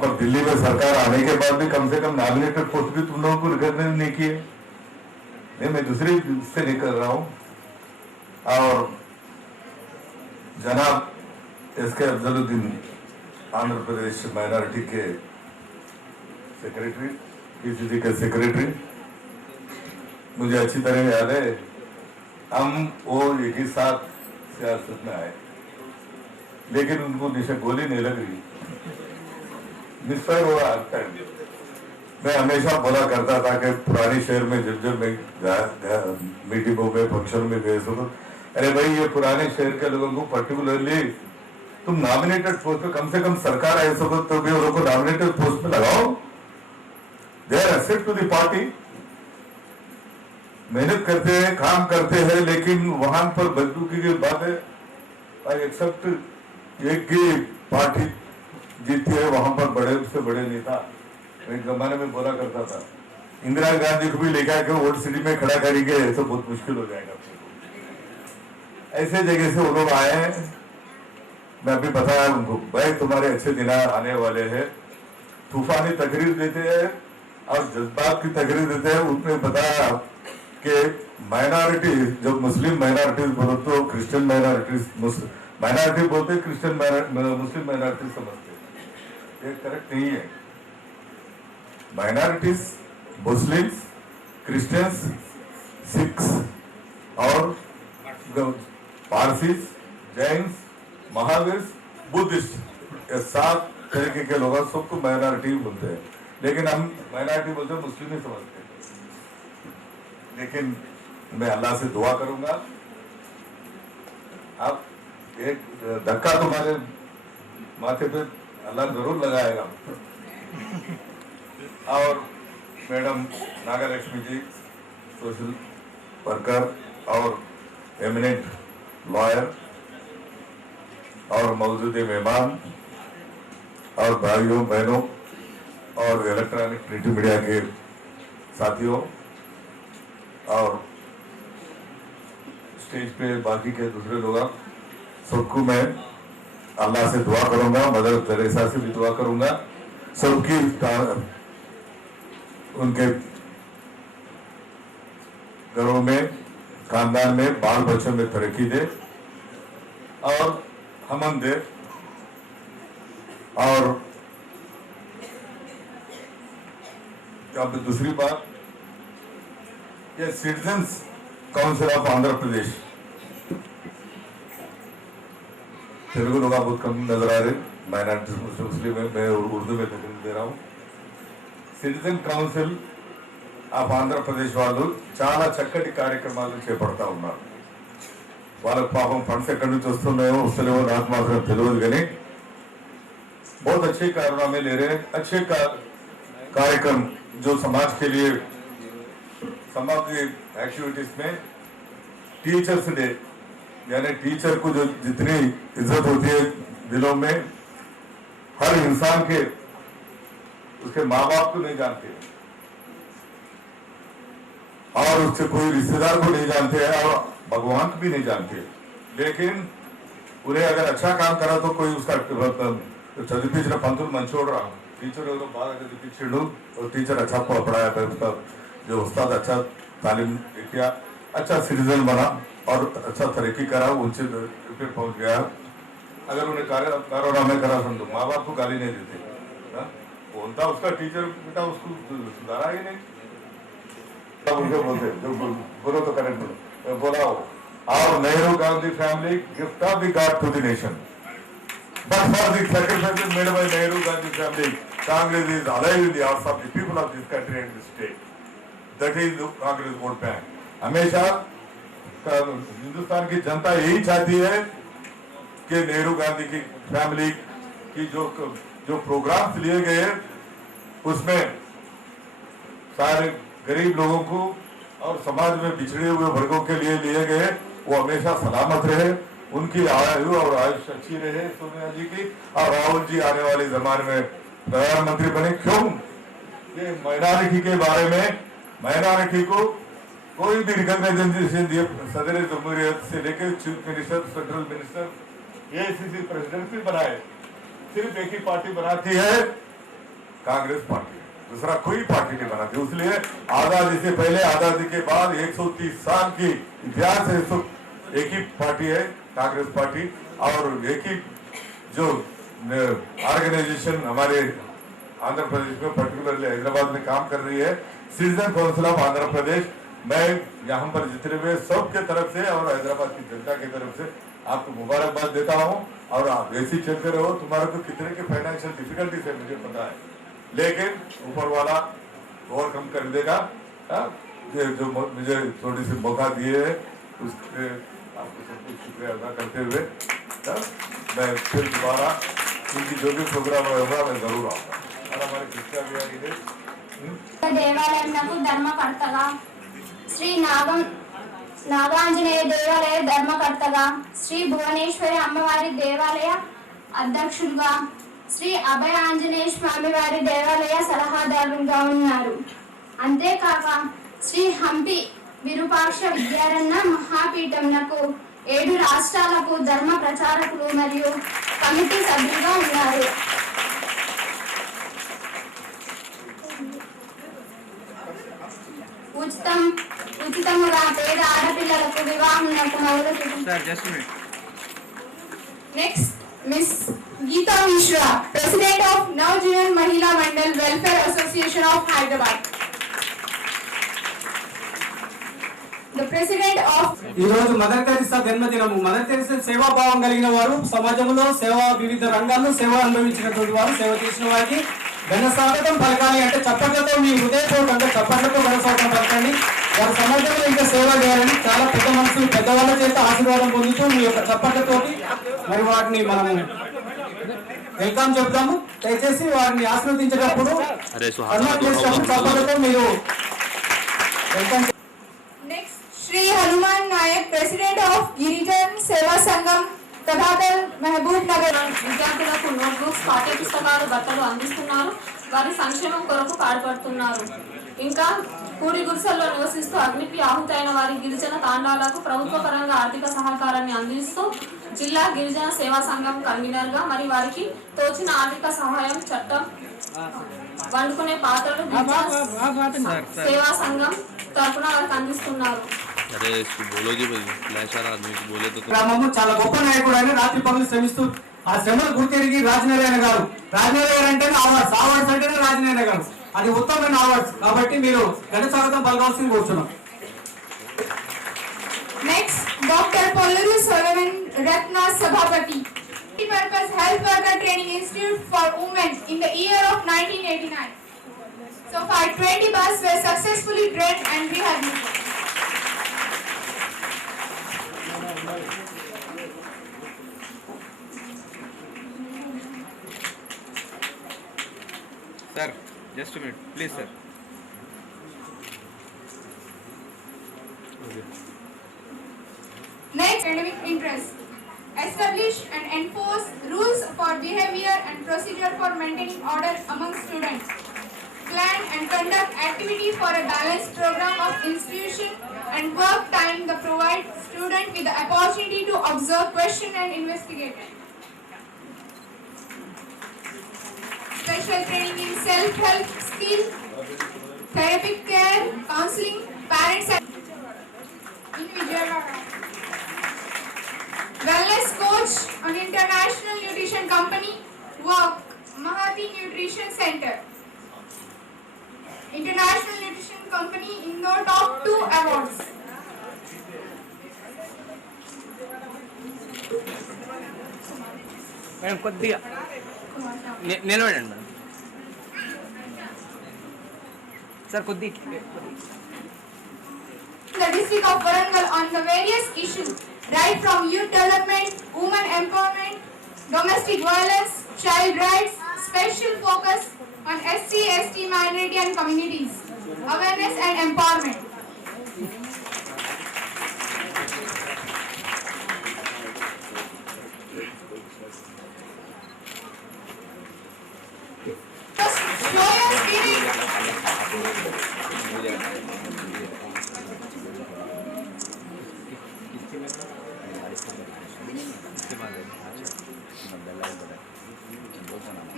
पर दिल्ली में सरकार आने के बाद भी कम से कम नॉमिनेटेड पोस्ट भी तुम लोगों को रिकॉग्नाइज नहीं किए। नहीं, मैं दूसरी से नहीं कर रहा हूं। और जनाब एसके अफजलुद्दीन आंध्र प्रदेश माइनॉरिटी के सेक्रेटरी, पीसीसी के सेक्रेटरी, मुझे अच्छी तरह याद है हम वो एक ही साथ सियासत में आए, लेकिन उनको निशा गोली नहीं लग रही, मिसफायर हो रहा है। मैं हमेशा बोला करता था कि पुराने शहर में जब मैं मीटिंगों में फंक्शन में गए तो अरे भाई ये पुराने शहर के लोगों को पर्टिकुलरली तुम नॉमिनेटेड पोस्ट पे कम से कम सरकार आए सको तो भी उनको नॉमिनेटेड पोस्ट पे लगाओ। They are asset to the party, मेहनत करते हैं, काम करते हैं, लेकिन वहां पर बंदूकी की बात है। आई एक्सेप्ट एक ही पार्टी जीती है, वहां पर बड़े से बड़े नेता, एक जमाने में बोला करता था इंदिरा गांधी को भी लेकर आके वोट सिटी में खड़ा करेंगे तो बहुत मुश्किल हो जाएगा। ऐसे जगह से वो लोग आए हैं। मैं अभी बताया उनको भाई तुम्हारे अच्छे दिन आने वाले हैं, तूफानी तकरीर देते हैं और जज्बात की तकरीर देते हैं। उसमें बताया कि माइनॉरिटी, जब मुस्लिम माइनॉरिटीज बोलो तो क्रिश्चियन माइनॉरिटीज, माइनॉरिटी बोलते क्रिश्चियन मुस्लिम माइनॉरिटी समझते, ये करेक्ट नहीं है। माइनॉरिटीज मुस्लिम्स, क्रिश्चियंस, सिख्स और पारसीज, जैन्स, महावीर, बुद्धिस्ट, ये 7 तरीके के लोग सबको माइनॉरिटी बोलते हैं, लेकिन हम माइनॉरिटी बोलते हैं, मुस्लिम ही समझते हैं। लेकिन मैं अल्लाह से दुआ करूंगा, आप एक धक्का तुम्हारे माथे पे अल्लाह जरूर लगाएगा। और मैडम नागालक्ष्मी जी सोशल वर्कर और एमिनेंट लॉयर और मौजूदा मेहमान और भाइयों बहनों और इलेक्ट्रॉनिक प्रिंट मीडिया के साथियों और स्टेज पे बाकी के दूसरे लोग, सबको मैं अल्लाह से दुआ करूंगा, मदर तेरेसा से भी दुआ करूंगा, सबकी उनके घरों में, खानदान में, बाल बच्चों में तरक्की दे और हमन दे। और अब दूसरी बात, ये citizens council of Andhra Pradesh, Telugu लोग बहुत कम नजर आ रहे, माइनॉरिटी मुस्लिम में, मैं उर्दू में दे रहा हूँ। సిటిజన్ కౌన్సిల్ ఆఫ్ ఆంధ్రప్రదేశ్ వాళ్ళు చాలా చక్కటి కార్యక్రమాలు చేపడతా ఉన్నారు. వాళ్ళకు పాపం ఫండ్స్ ఎక్కడి నుంచి వస్తున్నాయో వస్తలేవో నాకు మాత్రం తెలియదు, కానీ बहुत अच्छे कारनामे ले रहे हैं, अच्छे कार्यक्रम जो समाज के लिए, समाज की एक्टिविटीज में टीचर्स डे, यानी टीचर को जो जितनी इज्जत होती है दिलों में, हर इंसान के, उसके माँ बाप को नहीं जानते और उससे कोई रिश्तेदार को नहीं जानते हैं और भगवान को भी नहीं जानते, लेकिन उन्हें अगर अच्छा काम करा तो कोई उसका చదివించిన పంతులు మంచోడు రా, టీచర్ ఎవరో బాగా చదివించాడు और टीचर अच्छा पढ़ाया था, उसका जो उस्ताद अच्छा तालीम किया, अच्छा सिटीजन बना और अच्छा तरक्की करा, ऊंचे पे पहुंच गया। अगर उन्हें कारोबार में करा समझो, माँ बाप को गाली नहीं देते, बोलता उसका टीचर बेटा उसको सुधारा ही नहीं, तब उनको बोलते जो बोलो तो करेक्ट बोला हो। और Nehru Gandhi family gift of the god to the nation, but for the sacrifices made by Nehru Gandhi family, Congress is alive in the hearts of the people of this country and this state. That is the Congress vote bank. हमेशा हिंदुस्तान की जनता यही चाहती है कि नेहरू गांधी की family की जो programmes लिए गए उसमें सारे गरीब लोगों को और समाज में बिछड़े हुए वर्गों के लिए लिए गए, वो हमेशा सलामत रहे, उनकी आयु और आयुष अच्छी रहे सोनिया जी की, और राहुल जी आने वाले जमाने में प्रधानमंत्री बने। क्यों? ये माइनॉरिटी के बारे में, माइनॉरिटी को कोई भी रिकॉग्नाइजेशन दिए, सदर जमहूरियत से लेकर chief minister, central minister, AICC president भी बनाए, सिर्फ एक ही पार्टी बनाती है कांग्रेस पार्टी, दूसरा कोई पार्टी नहीं बनाती। इसलिए आजादी से पहले, आजादी के बाद 130 साल की इतिहास है, तो एक ही पार्टी है कांग्रेस पार्टी। और एक ही जो ऑर्गेनाइजेशन हमारे आंध्र प्रदेश में, पर्टिकुलरली हैदराबाद में काम कर रही है, citizen council of Andhra Pradesh. मैं यहाँ पर जितने हुए सबके तरफ से और हैदराबाद की जनता की तरफ से आपको मुबारकबाद देता हूँ। और आप ऐसे चलते रहो, तुम्हारे को कितने के फाइनेंशियल डिफिकल्टीज है मुझे पता है, लेकिन ऊपर वाला ओवरकम कर देगा। जो मुझे थोड़ी सी मौका दिए है उसके आपको सबको शुक्रिया अदा करते हुए मैं फिर दोबारा इनकी जो भी प्रोग्राम होगा मैं जरूर आऊँगा। और हमारे शिक्षा भी आएंगे దేవాలయంకు ధర్మకర్తగా శ్రీ నాగాంజనేయ దేవాలయ ధర్మకర్తగా, శ్రీ భువనేశ్వరి అమ్మవారి దేవాలయ అధ్యక్షులుగా, శ్రీ అభయ ఆంజనేయ స్వామి వారి దేవాలయ సలహాదారుగా ఉన్నారు. అంతేకాక శ్రీ హంపి విరూపాక్ష విద్యారಣ್య మహాపీఠంనకు 7 రాష్ట్రాలకు ధర్మ ప్రచారకులు మరియు కమిటీ సభ్యులుగా ఉన్నారు. ఉచితముగా పేద ఆడపిల్లలకు వివాహమునకు మౌలిక. Next miss Geeta Mishra, president of Navjeevan Mahila Mandal welfare association of Hyderabad. The president of ఈ రోజు మదర్ తెరిసా జన్మదినము. మదర్ తెరిసా సేవాభావం కలిగిన వారు, సమాజంలో వివిధ రంగాల్లో సేవ అనుభవించినటువంటి వారు, సేవ చేసిన వారికి ఘన స్వాగతం పలకాలి. అంటే చప్పట్లతో, మీ హృదయపూర్వకంగా చప్పట్లతో ఘన స్వాగతం పలకండి. వారి సమాజంలో ఇంకా సేవ చేయాలని చాలా పెద్ద మనసు, పెద్దవాళ్ళ చేత ఆశీర్వాదం పొందుతూ మీ యొక్క చప్పట్లతోటి మరి వాటిని మనము వెల్కమ్ చెప్తాము. దయచేసి వారిని ఆశీర్వదించేటప్పుడు చప్పట్లతో మీరు welcome. Shri Hanuman Nayak, president of Girijan Seva Sangham कथादल महबूब नगर. విద్యార్థులకు నోట్బుక్స్, పాఠ్య పుస్తకాలు, బట్టలు అందిస్తున్నారు. వారి సంక్షేమం కొరకు పాటుపడుతున్నారు. ఇంకా పూరి గుడిసెల్లో నివసిస్తూ అగ్నికి ఆహుతైన వారి గిరిజన తాండాలకు ప్రభుత్వ పరంగా ఆర్థిక సహకారాన్ని అందిస్తూ జిల్లా గిరిజన సేవా సంఘం కన్వీనర్ గా మరి వారికి తోచిన ఆర్థిక సహాయం, చట్టం, వండుకునే పాత్రలు సేవా సంఘం తరఫున వారికి అందిస్తున్నారు. గ్రామము చాలా గొప్ప నాయకుడు అని రాత్రి పనులు శ్రమిస్తూ ఆ శ్రమను గుర్తెరిగి రాజనారాయణ గారు. రాజనారాయణ అంటేనే అవార్డ్స్, అవార్డ్స్ అంటేనే రాజనారాయణ గారు. అది ఉత్తమమైన అవార్డ్స్ కాబట్టి మీరు ఘన స్వాగతం పలకాల్సింది కూర్చున్నాం. నెక్స్ట్ డాక్టర్ పొల్లూరు సోలమన్ రత్న సభాపతి, multipurpose health worker training institute for women in the year of 1989. So far 20 buses were successfully trained and rehabilitated. Sir, just a minute, please, sir. Okay. Next, academic interest. Establish and enforce rules for behavior and procedure for maintaining order among students. Plan and conduct activity for a balanced program of institution and work time that provide student with the opportunity to observe, question and investigate. Special training in self-help skill, therapeutic care, counseling, parents and individual. Wellness coach on international nutrition company work, Mahati Nutrition Center. International Nutrition Company Indore top 2 awards. Madam, కొద్దిగా నిలబడండి madam. Sir కొద్దిగా. The district of Warangal on the various issues right from youth development, women empowerment, domestic violence, child rights, special focus on SC, ST, minority and communities, awareness and empowerment. Just show your spirit.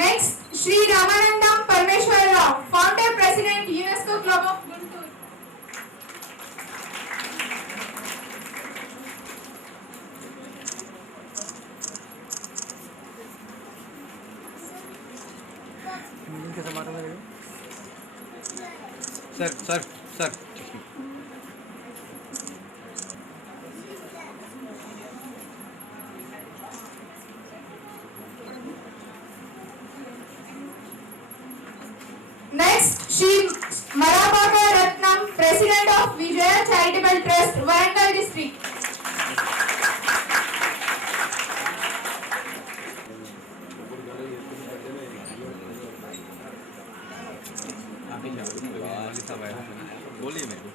Next, Shri Ramanandam Parmeshwar sir sir sir Next, Shri Marabaka Ratnam, President of Vijaya Charitable Trust, Warangal District. बोलिए मेरे को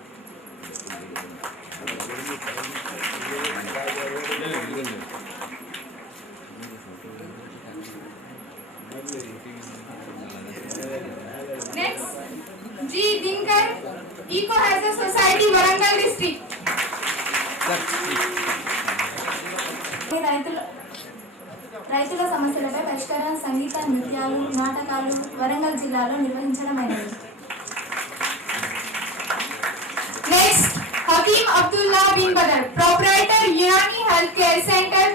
Next, G. Dinkar, Eco Hazard Society, Warangal District. రైతుల సమస్యలపై పరిష్కారం సంగీత నృత్యాలు నాటకాలు వరంగల్ జిల్లాలో నిర్వహించడమైనది. Next, Hakim Abdullah bin Badar, Proprietor Unani Healthcare Center,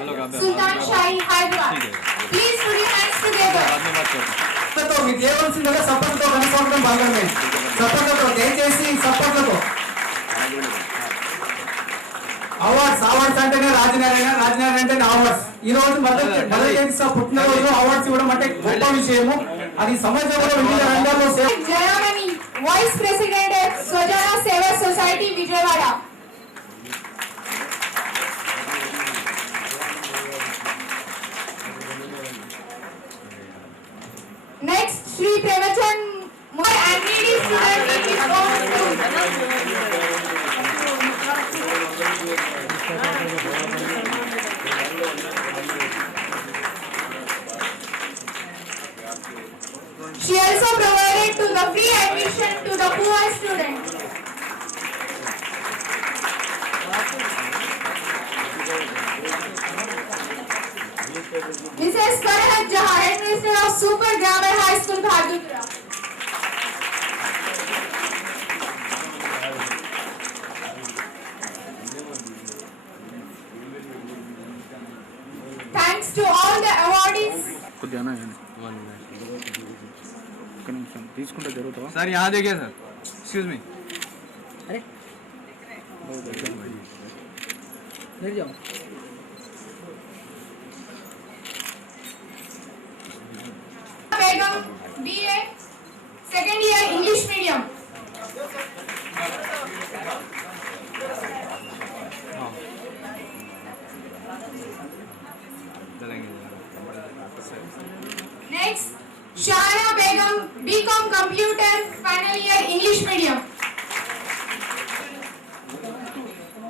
Sultan Shahi, Hyderabad. Please put your hands together. తో మీకు ఏవలసిందిగా సపోర్ట్తో కనుక్కోవడం భాగమే. సపోర్ట్లతో దయచేసి సపోర్ట్లతో అవార్డ్స్ అంటేనే రాజనారాయణ అంటేనే అవార్డ్స్. ఈ రోజు మదర్ తెరిసా పుట్టినరోజు అవార్డ్స్ ఇవ్వడం అంటే గొప్ప విషయము. అది సమాజంలో వివిధ రంగాల్లో సేవ. Jayamani, Vice President at Swajana Seva Society, Vijayawada. Next, Shri Premachan Moore and needy student in his own school. She also provided to the free admission to the poor students. Mrs. Farhat Jahan, Headmistress of Super Grammar High School, Bhagapura. Thanks to all the awardees. తీసుకుంటే జరుగుతావా sir यहाँ देखिए sir excuse me अरे late जाओ Begum, BA, second year English medium. Next, Shahana Begum, BCom Computer, final year English medium.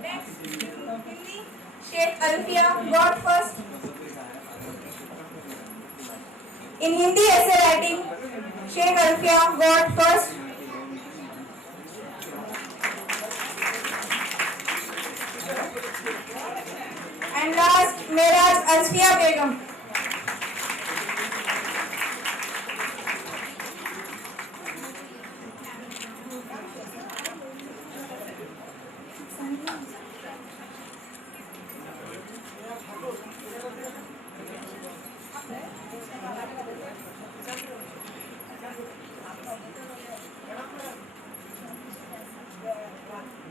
Next, Hindi, Sheikh Alfia got first. In Hindi essay writing, Sheikh Alfia got first. And last, Miraj Asfia Begum.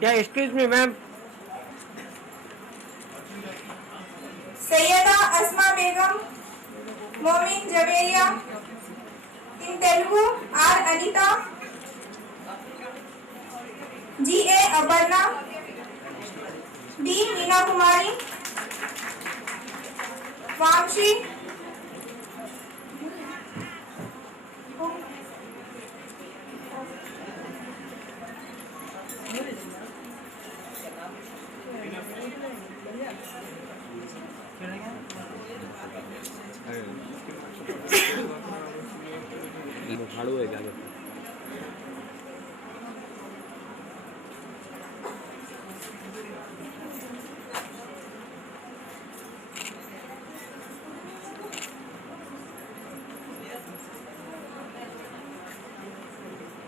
या excuse me ma'am Sayyida Asma Begum, Momin Javeria. In Telugu, R. Anita, G. A. Aparna, D. Meena Kumari, Vamshi, झाड़ू है क्या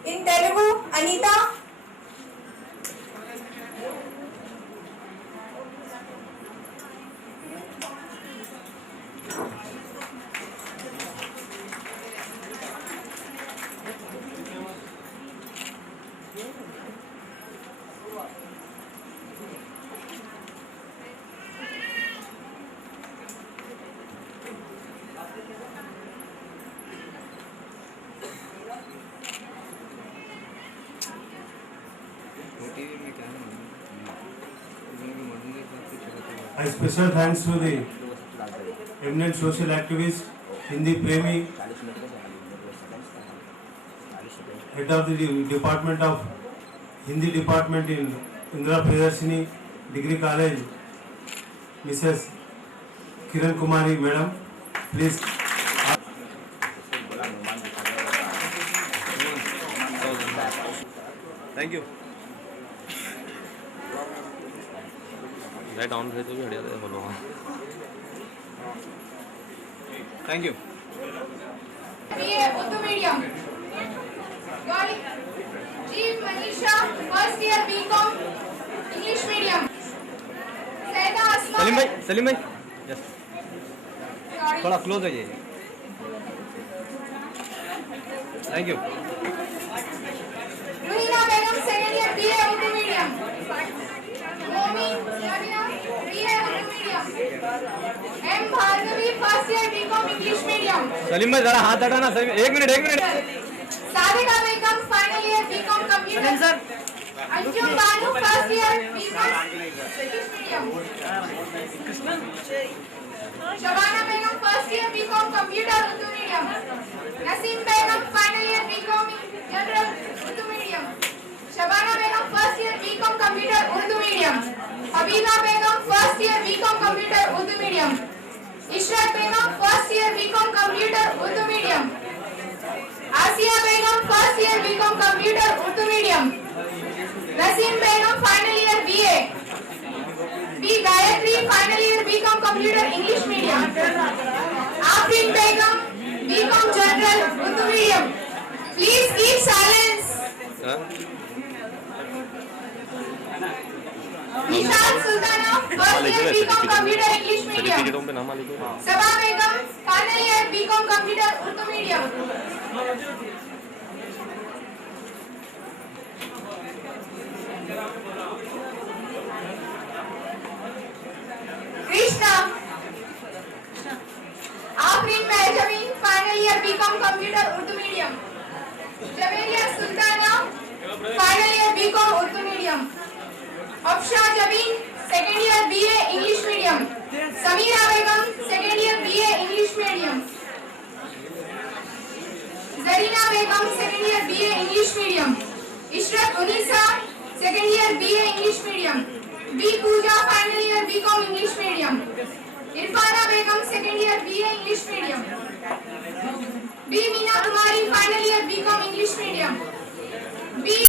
in Telugu, Anita, A special thanks to the eminent social activist, Hindi Premi, head of the Department of Hindi Department in Indira Priyadarshini Degree College, Mrs. Kiran Kumari, Madam. Please. Thank you down भेज भी हटिया बोलो thank you BA Urdu medium. G Manisha, first year BCom English medium. Saida Asma. Salim भाई yes थोड़ा close हो जाइए thank you Ruhina Begum, second year BA Urdu medium. Momin Slavia, BA Urdu medium. M Bhargavi, first year BCom English medium. Salim भाई जरा हाथ हटाना सलीम एक minute Sadika Begum, final year BCom computer. Sir Anjum Banu, first year BCom English medium. Shabana Begum, first year BCom computer Urdu medium. Naseem Begum, final year BCom general Urdu medium. Shabana Begum, first year BCom computer Urdu medium. Habiba Begum, first year BCom computer Urdu medium. Ishrat Begum, first year BCom computer Urdu medium. Asiya Begum, first year BCom computer Urdu medium. Naseem Begum, final year BA. B. Gayatri, final year BCom computer English medium. Afrin Begum, BCom general Urdu medium. Please keep silence. Nishan Sultana, first year BCom computer English medium. पे नाम लिखो Sabha Begum, final year BCom computer Urdu medium. Krishna, Afrin Benjamin, final year BCom computer Urdu medium. Javeria Sultana, final year BCom Urdu medium. Afsha Jabin, second year BA English medium. Samira Begum, second year BA English medium. Zarina Begum, second year BA English medium. Ishrat Unisa, second year BA English medium. B. Pooja, final year BCom English medium. Irfana Begum, second year BA English medium. B. Meena Kumari, final year BCom English medium. B.